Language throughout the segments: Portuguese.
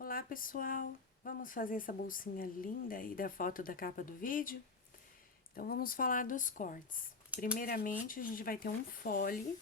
Olá, pessoal! Vamos fazer essa bolsinha linda aí da foto da capa do vídeo? Então, vamos falar dos cortes. Primeiramente, a gente vai ter um fole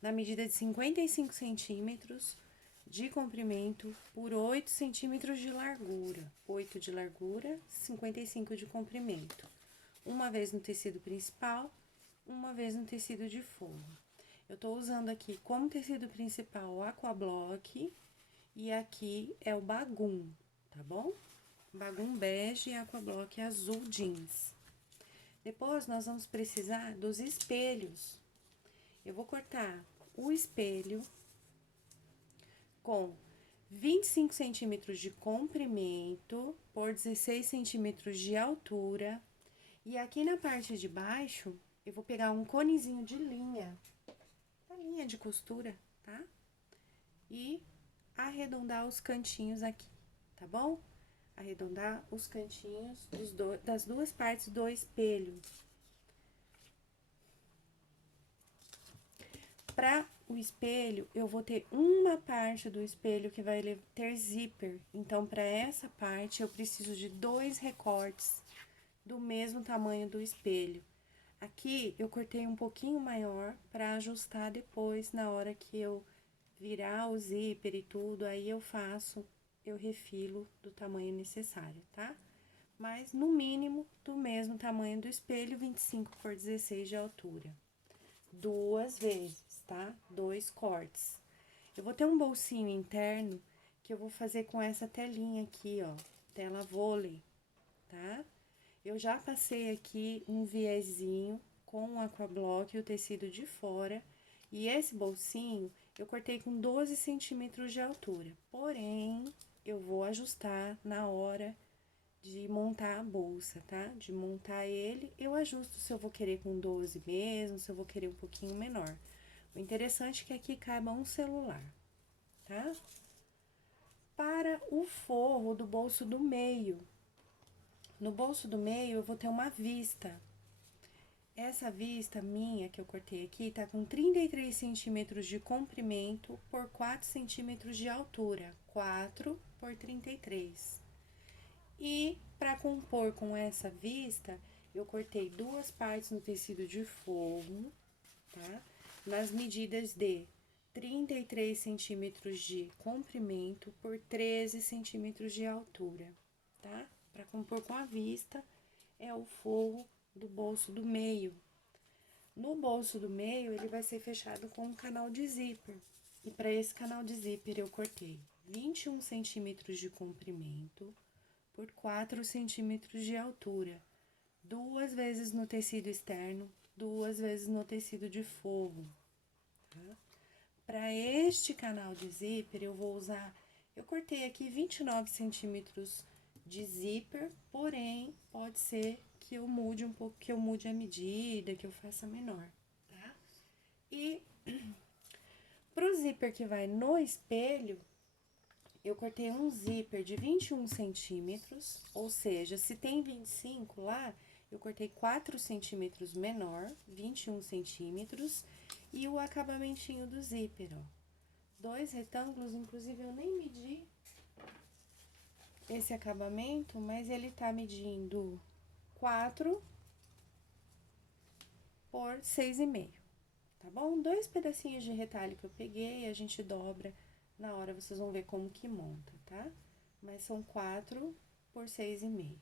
na medida de 55 centímetros de comprimento por 8 centímetros de largura. 8 de largura, 55 de comprimento. Uma vez no tecido principal, uma vez no tecido de forro. Eu tô usando aqui como tecido principal o Aquablock. E aqui é o Bagum, tá bom? Bagum bege e Aquablock azul jeans. Depois, nós vamos precisar dos espelhos. Eu vou cortar o espelho com 25 centímetros de comprimento por 16 centímetros de altura. E aqui na parte de baixo, eu vou pegar um conezinho de linha, a linha de costura, tá? E arredondar os cantinhos aqui, tá bom? Arredondar os cantinhos das duas partes do espelho. Para o espelho, eu vou ter uma parte do espelho que vai ter zíper. Então, para essa parte, eu preciso de 2 recortes do mesmo tamanho do espelho. Aqui, eu cortei um pouquinho maior para ajustar depois, na hora que eu virar o zíper e tudo, aí eu refilo do tamanho necessário, tá? Mas, no mínimo, do mesmo tamanho do espelho, 25 por 16 de altura. 2 vezes, tá? 2 cortes. Eu vou ter um bolsinho interno que eu vou fazer com essa telinha aqui, ó, tela vôlei, tá? Eu já passei aqui um viezinho com o Aquablock e o tecido de fora. E esse bolsinho eu cortei com 12 centímetros de altura. Porém, eu vou ajustar na hora de montar a bolsa, tá? De montar ele, eu ajusto se eu vou querer com 12 mesmo, se eu vou querer um pouquinho menor. O interessante é que aqui caiba um celular, tá? Para o forro do bolso do meio. No bolso do meio, eu vou ter uma vista. Essa vista minha que eu cortei aqui tá com 33 centímetros de comprimento por 4 centímetros de altura. 4 por 33. E para compor com essa vista, eu cortei 2 partes no tecido de forro, tá? Nas medidas de 33 centímetros de comprimento por 13 centímetros de altura, tá? Para compor com a vista, é o forro do bolso do meio. No bolso do meio, ele vai ser fechado com um canal de zíper. E para esse canal de zíper, eu cortei 21 centímetros de comprimento por 4 centímetros de altura. 2 vezes no tecido externo, 2 vezes no tecido de forro, tá? Para este canal de zíper, eu vou usar... Eu cortei aqui 29 centímetros de zíper, porém, pode ser que eu mude um pouco, que eu mude a medida, que eu faça menor, tá? E pro zíper que vai no espelho, eu cortei um zíper de 21 centímetros, ou seja, se tem 25 lá, eu cortei 4 centímetros menor, 21 centímetros, e o acabamentinho do zíper, ó. 2 retângulos, inclusive eu nem medi esse acabamento, mas ele tá medindo 4 por 6,5, tá bom? 2 pedacinhos de retalho que eu peguei, a gente dobra, na hora vocês vão ver como que monta, tá? Mas são 4 por 6,5.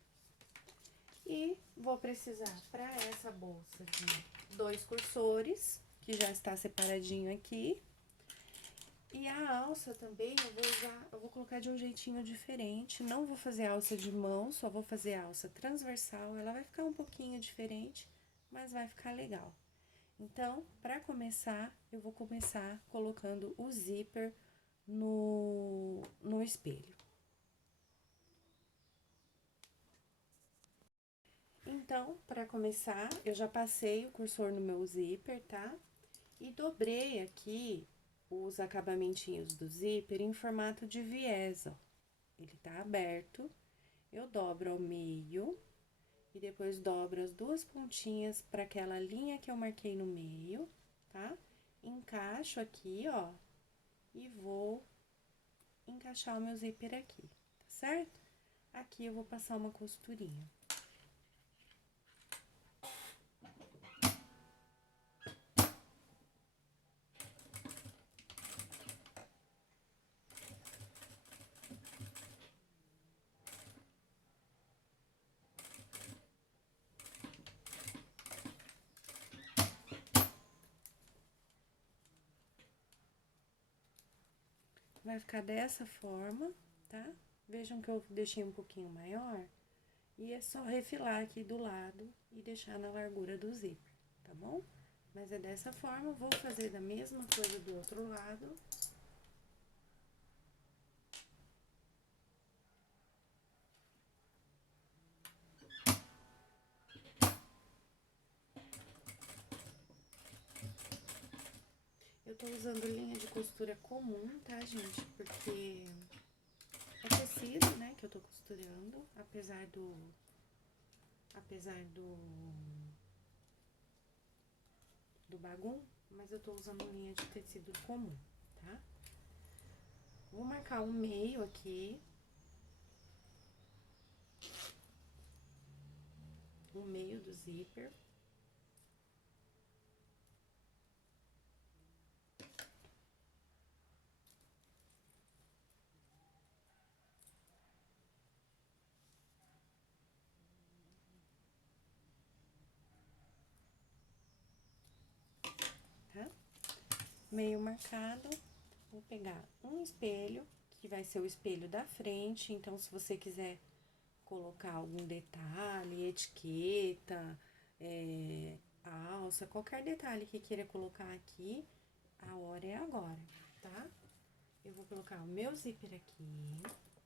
E vou precisar, para essa bolsa, de 2 cursores, que já está separadinho aqui. E a alça também eu vou colocar de um jeitinho diferente. Não vou fazer alça de mão, só vou fazer alça transversal. Ela vai ficar um pouquinho diferente, mas vai ficar legal. Então, para começar, eu vou começar colocando o zíper no espelho. Então, para começar, eu já passei o cursor no meu zíper, tá? E dobrei aqui os acabamentinhos do zíper em formato de viés, ó. Ele tá aberto, eu dobro ao meio e depois dobro as 2 pontinhas para aquela linha que eu marquei no meio, tá? Encaixo aqui, ó, e vou encaixar o meu zíper aqui, tá certo? Aqui eu vou passar uma costurinha. Vai ficar dessa forma, tá? Vejam que eu deixei um pouquinho maior. E é só refilar aqui do lado e deixar na largura do zíper, tá bom? Mas é dessa forma, vou fazer da mesma coisa do outro lado. Eu tô usando linha de costura comum, tá, gente? Porque é tecido, né, que eu tô costurando, apesar do bagum, mas eu tô usando linha de tecido comum, tá? Vou marcar um meio aqui. O meio do zíper. Tá? Meio marcado, vou pegar um espelho, que vai ser o espelho da frente, então se você quiser colocar algum detalhe, etiqueta, alça, qualquer detalhe que queira colocar aqui, a hora é agora, tá? Eu vou colocar o meu zíper aqui,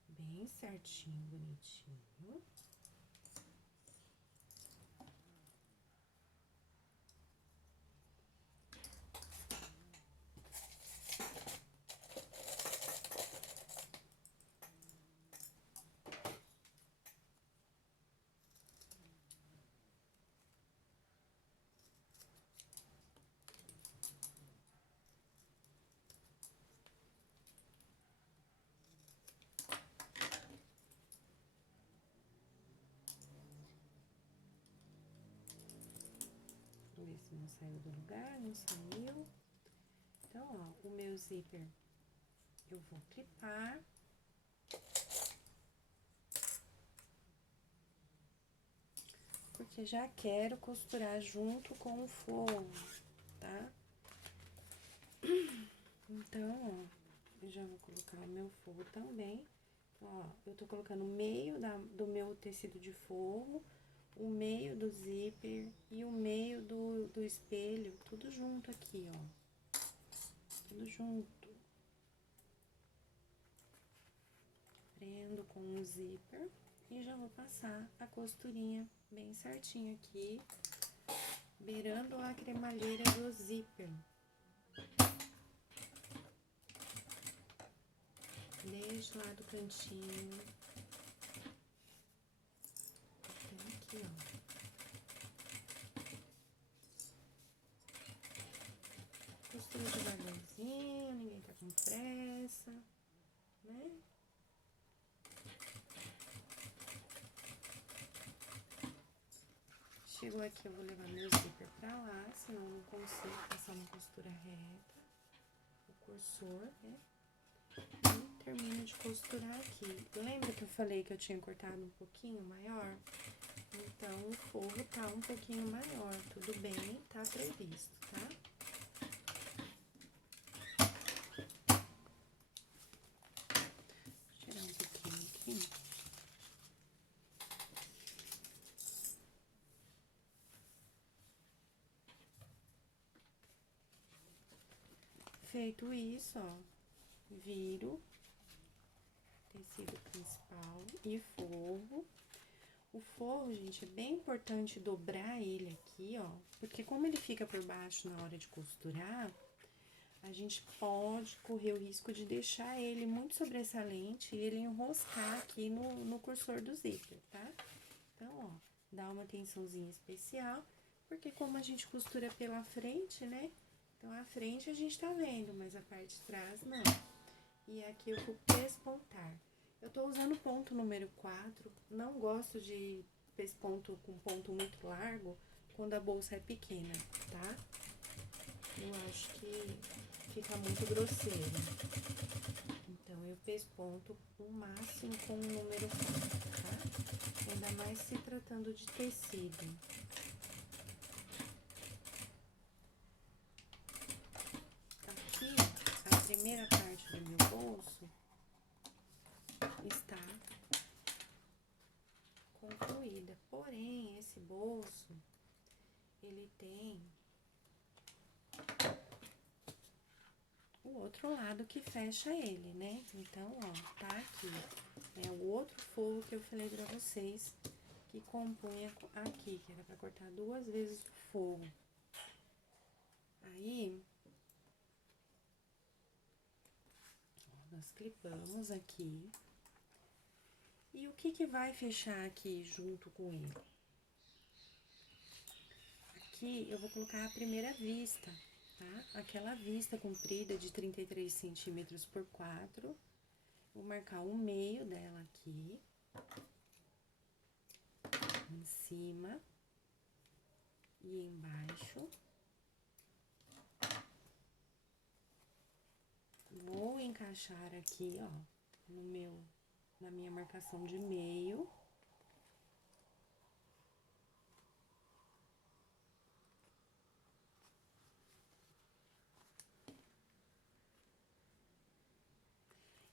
bem certinho, bonitinho. Vou ver se não saiu do lugar, não saiu. Então, ó, o meu zíper eu vou clipar. Porque já quero costurar junto com o forro, tá? Então, ó, eu já vou colocar o meu forro também. Ó, eu tô colocando o meio do meu tecido de forro, o meio do zíper e o meio do espelho, tudo junto aqui, ó. Tudo junto. Prendo com o zíper e já vou passar a costurinha bem certinho aqui, beirando a cremalheira do zíper. Desde lá do cantinho. Até aqui, ó. Costura devagarzinho, ninguém tá com pressa, né? Chegou aqui, eu vou levar meu zíper pra lá, senão eu não consigo passar uma costura reta. O cursor, né? E termino de costurar aqui. Lembra que eu falei que eu tinha cortado um pouquinho maior? Então, o forro tá um pouquinho maior, tudo bem, tá previsto, tá? Vou tirar um pouquinho aqui. Feito isso, ó, viro tecido principal e forro. O forro, gente, é bem importante dobrar ele aqui, ó, porque como ele fica por baixo na hora de costurar, a gente pode correr o risco de deixar ele muito sobressalente e ele enroscar aqui no cursor do zíper, tá? Então, ó, dá uma atençãozinha especial, porque como a gente costura pela frente, né? Então, a frente a gente tá vendo, mas a parte de trás não. E aqui eu vou pespontar. Eu tô usando ponto número 4, não gosto de pesponto com ponto muito largo quando a bolsa é pequena, tá? Eu acho que fica muito grosseiro. Então, eu pesponto o máximo com o número 4, tá? Ainda mais se tratando de tecido. Aqui, a primeira parte do meu bolso está concluída. Porém, esse bolso, ele tem o outro lado que fecha ele, né? Então, ó, tá aqui. É o outro forro que eu falei pra vocês, que compunha aqui, que era pra cortar 2 vezes o forro. Aí, ó, nós clipamos aqui. E o que vai fechar aqui junto com ele? Aqui eu vou colocar a primeira vista, tá? Aquela vista comprida de 33 centímetros por 4. Vou marcar o meio dela aqui. Em cima. E embaixo. Vou encaixar aqui, ó, na minha marcação de meio.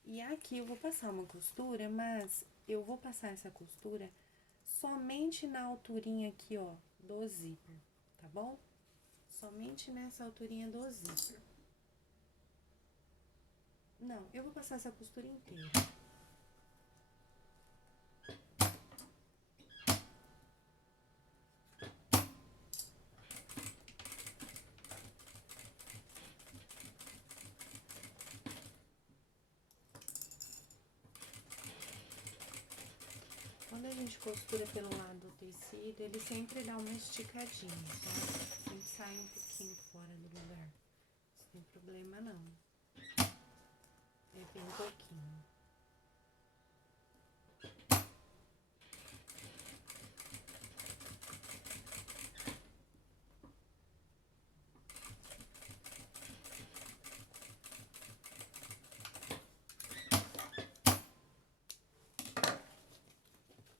E aqui eu vou passar uma costura, mas eu vou passar essa costura somente na alturinha aqui, ó, do zíper, tá bom? Somente nessa alturinha do zíper. Não, eu vou passar essa costura inteira. Quando a gente costura pelo lado do tecido, ele sempre dá uma esticadinha, tá? Sempre sai um pouquinho fora do lugar. Sem problema, não. É bem pouquinho.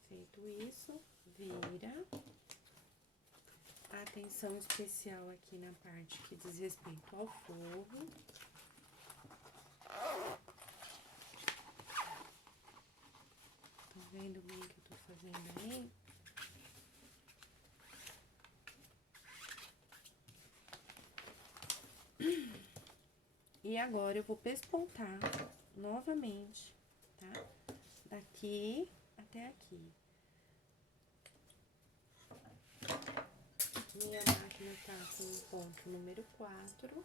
Feito isso, vira. Atenção especial aqui na parte que diz respeito ao forro. Tá vendo bem o que eu tô fazendo aí? E agora eu vou pespontar novamente, tá? Daqui até aqui. Minha máquina tá com o ponto número 4.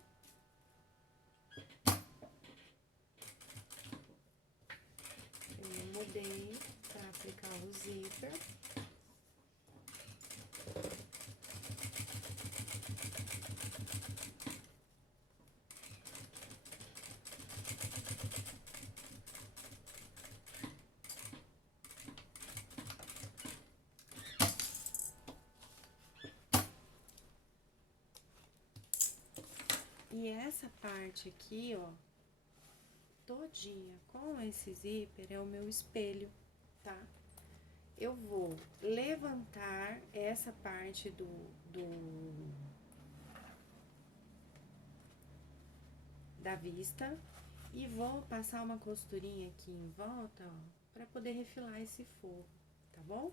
Eu mudei pra aplicar o zíper. E essa parte aqui, ó, todinha com esse zíper é o meu espelho, tá? Eu vou levantar essa parte da vista e vou passar uma costurinha aqui em volta, ó, pra poder refilar esse forro, tá bom?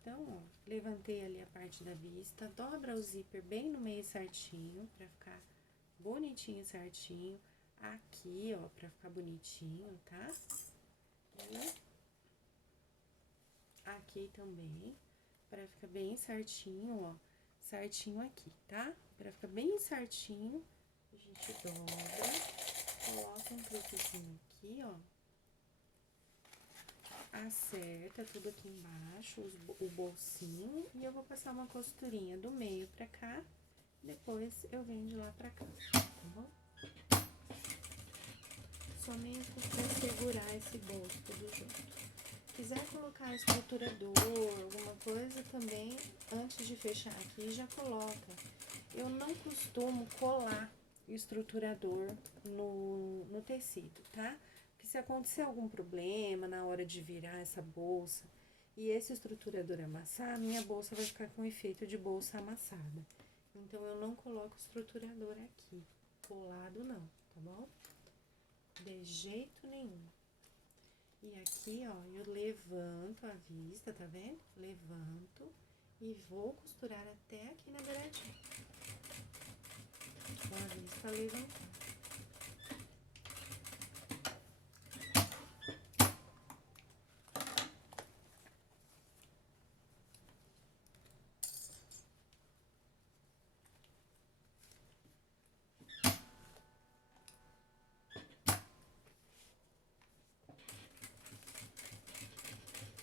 Então, ó, levantei ali a parte da vista, dobra o zíper bem no meio certinho, pra ficar bonitinho certinho. Aqui, ó, pra ficar bonitinho, tá? E aqui também, pra ficar bem certinho, ó, certinho aqui, tá? Pra ficar bem certinho, a gente dobra, coloca um clipezinho aqui, ó. Acerta tudo aqui embaixo, o bolsinho, e eu vou passar uma costurinha do meio pra cá, depois eu venho de lá pra cá, tá bom? somente para segurar esse bolso tudo junto. Quiser colocar estruturador, alguma coisa também, antes de fechar aqui, já coloca. Eu não costumo colar estruturador no tecido, tá? Porque se acontecer algum problema na hora de virar essa bolsa e esse estruturador amassar, minha bolsa vai ficar com efeito de bolsa amassada. Então, eu não coloco estruturador aqui, colado não, tá bom? De jeito nenhum. E aqui, ó, eu levanto a vista, tá vendo? Levanto e vou costurar até aqui na beiradinha. Com a vista levantada.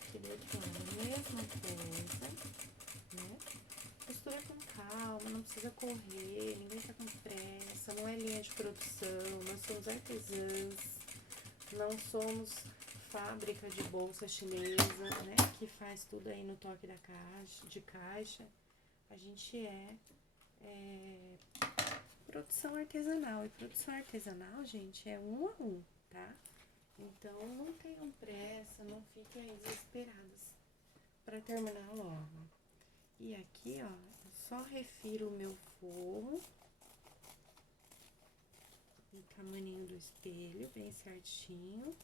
Aqui do outro lado, a mesma coisa, né? Costura com calma, não precisa correr, ninguém tá com pressa, não é linha de produção, nós somos artesãs, não somos fábrica de bolsa chinesa, né? Que faz tudo aí no toque da caixa, de caixa. A gente é produção artesanal. E produção artesanal, gente, é um a um, tá? Então, não tenham pressa, não fiquem aí desesperadas para terminar logo. E aqui, ó, eu só refiro o meu forro no tamanho do espelho, bem certinho.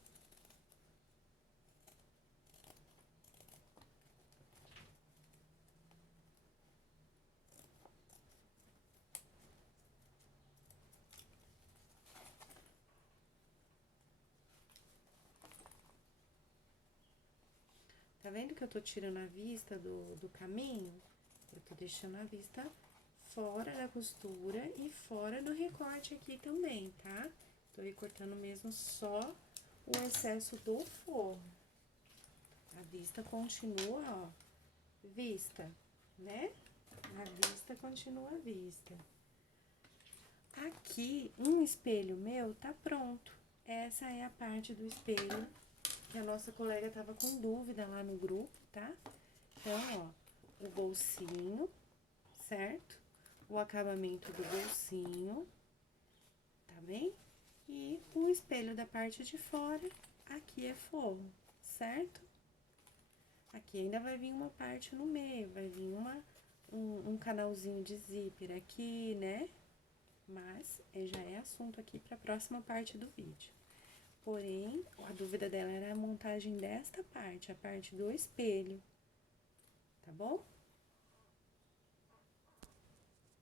Tá vendo que eu tô tirando a vista do caminho? Eu tô deixando a vista fora da costura e fora do recorte aqui também, tá? Tô recortando mesmo só o excesso do forro. A vista continua, ó, vista, né? A vista continua vista. Aqui, um espelho meu tá pronto. Essa é a parte do espelho que a nossa colega tava com dúvida lá no grupo, tá? Então, ó, o bolsinho, certo? O acabamento do bolsinho, tá bem? E o espelho da parte de fora, aqui é forro, certo? Aqui ainda vai vir uma parte no meio, vai vir um canalzinho de zíper aqui, né? Mas já é assunto aqui para a próxima parte do vídeo. Porém, a dúvida dela era a montagem desta parte, a parte do espelho, tá bom?